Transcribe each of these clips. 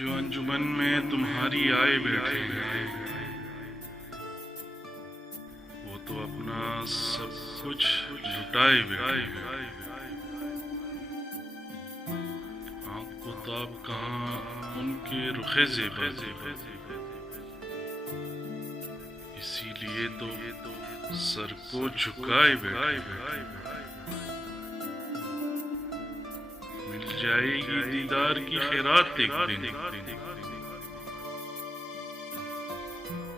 जो अंजुमन में तुम्हारी आए बैठे हैं, वो तो अपना सब कुछ लुटाए बैठे हैं। आँख को ताब कहाँ उनके रुखे ज़ेबा, इसीलिए तो सर को झुकाए बैठे हैं। मिल जाएगी दीदार की खैरात एक दिन,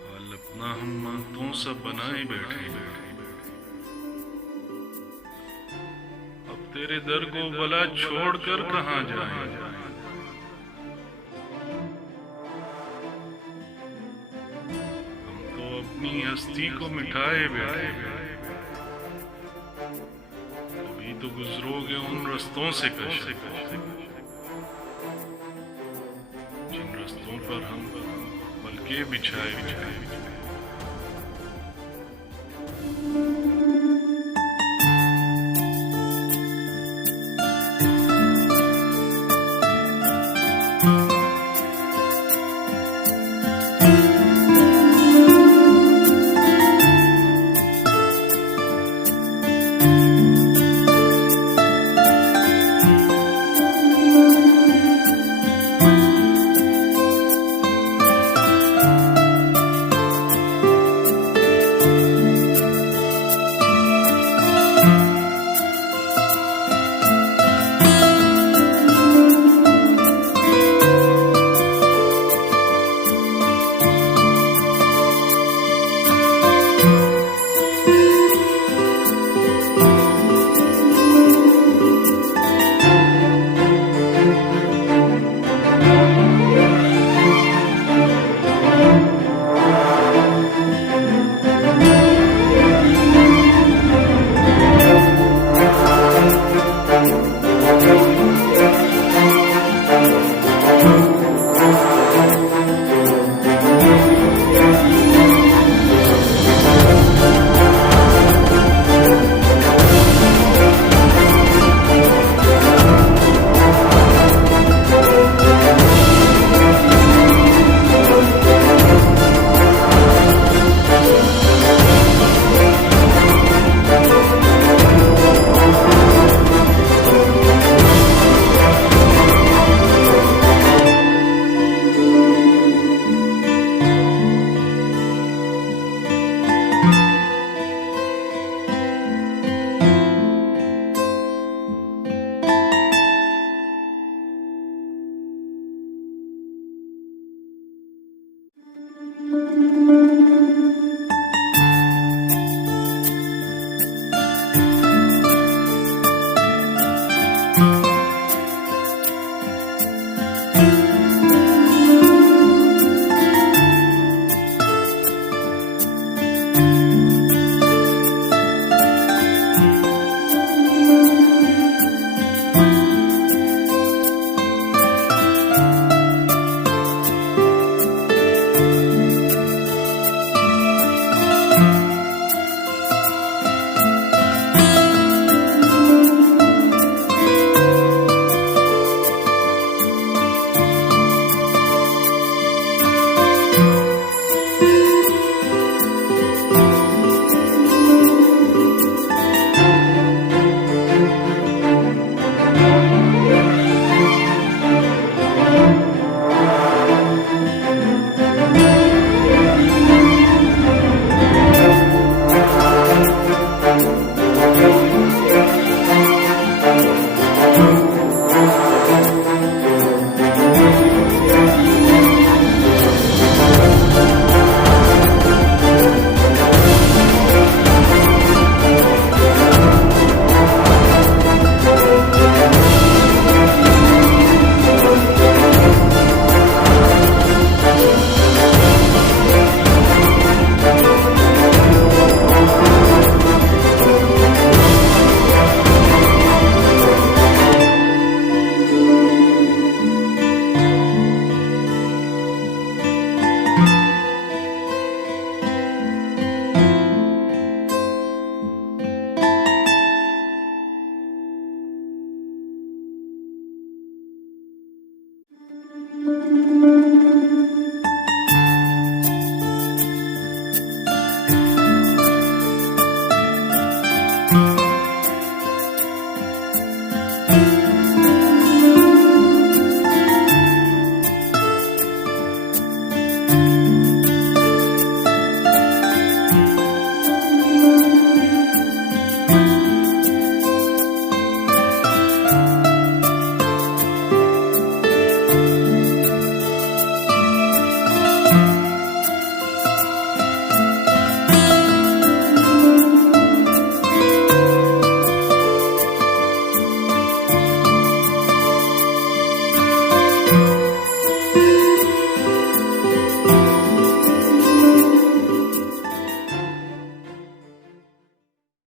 हाल अपना हम मंतों सा बनाए बैठे हैं। अब तेरे दर को भला छोड़कर कहाँ जाएं? हम तो अपनी हस्ती को मिटाए बैठे हैं। अभी तो गुजरोगे उन रस्तों से कश, जिन रस्तों पर हम पलके बिछाए।